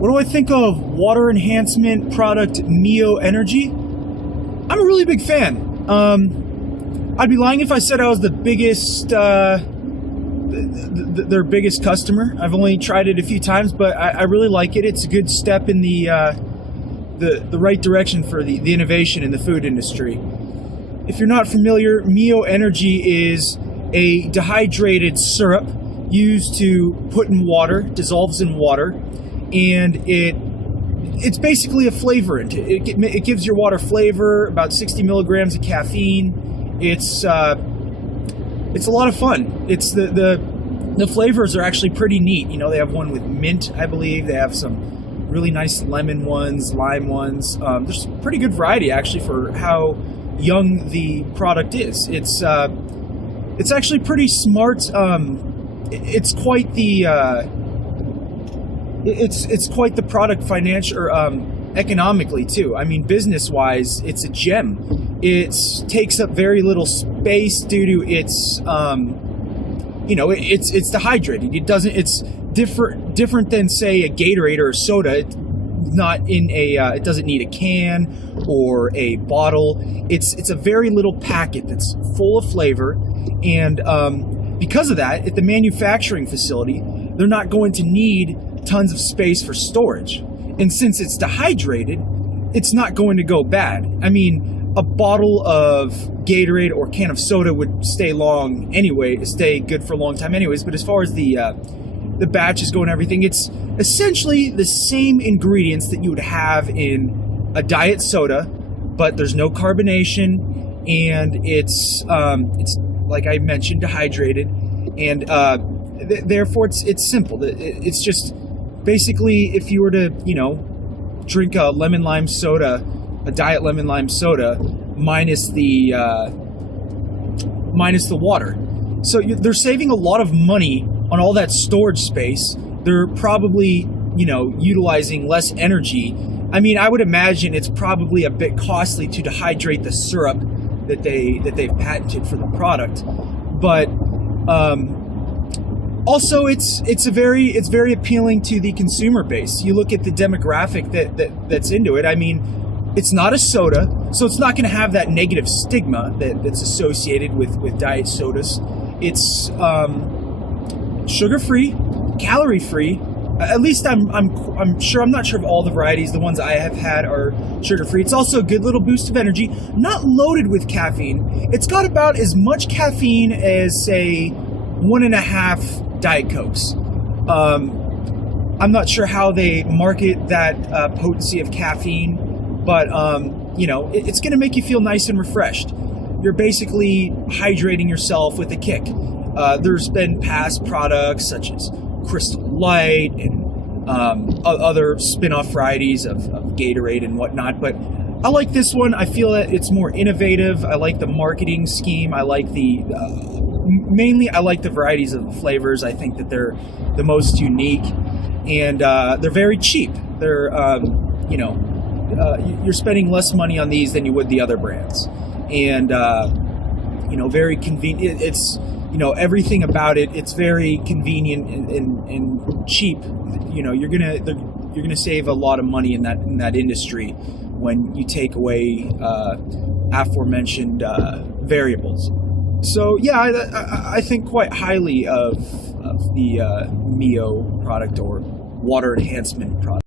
What do I think of water enhancement product Mio Energy? I'm a really big fan. I'd be lying if I said I was the biggest, their biggest customer. I've only tried it a few times, but I really like it. It's a good step in the right direction for the innovation in the food industry. If you're not familiar, Mio Energy is a dehydrated syrup used to put in water, dissolves in water, and it's basically a flavorant. It gives your water flavor, about 60 milligrams of caffeine. It's a lot of fun. It's the flavors are actually pretty neat. You know, they have one with mint, I believe. They have some really nice lemon ones, lime ones. There's a pretty good variety actually for how young the product is. It's actually pretty smart. It's quite the it's quite the product financial or economically too. I mean, business wise, it's a gem. It takes up very little space due to its it's dehydrated. It's different than say a Gatorade or a soda. It's not in it doesn't need a can or a bottle. It's a very little packet that's full of flavor, and because of that, at the manufacturing facility, they're not going to need tons of space for storage. And since it's dehydrated, it's not going to go bad. I mean, a bottle of Gatorade or can of soda would stay good for a long time anyways, but as far as the batches go and everything, it's essentially the same ingredients that you would have in a diet soda, but there's no carbonation, and it's like I mentioned, dehydrated, and therefore it's simple. It's just basically if you were to drink a lemon lime soda, a diet lemon lime soda, minus the water. So they're saving a lot of money on all that storage space. They're probably utilizing less energy. I mean, I would imagine it's probably a bit costly to dehydrate the syrup that they've patented for the product, but also it's very appealing to the consumer base. You look at the demographic that's into it. I mean, it's not a soda, so it's not going to have that negative stigma that's associated with diet sodas. It's sugar-free, calorie-free. At least I'm sure. I'm not sure of all the varieties. The ones I have had are sugar-free. It's also a good little boost of energy, not loaded with caffeine. It's got about as much caffeine as, say, 1.5 Diet Cokes. I'm not sure how they market that potency of caffeine, but it's going to make you feel nice and refreshed. You're basically hydrating yourself with a kick. There's been past products such as Crystal Light and other spin-off varieties of Gatorade and whatnot, but I like this one. I feel that it's more innovative. I like the marketing scheme. I like mainly I like the varieties of the flavors. I think that they're the most unique, and they're very cheap. They're you're spending less money on these than you would the other brands, and very convenient. It's everything about it. It's very convenient and cheap. You're gonna save a lot of money in that industry when you take away aforementioned variables. So yeah, I think quite highly of the Mio product or water enhancement product.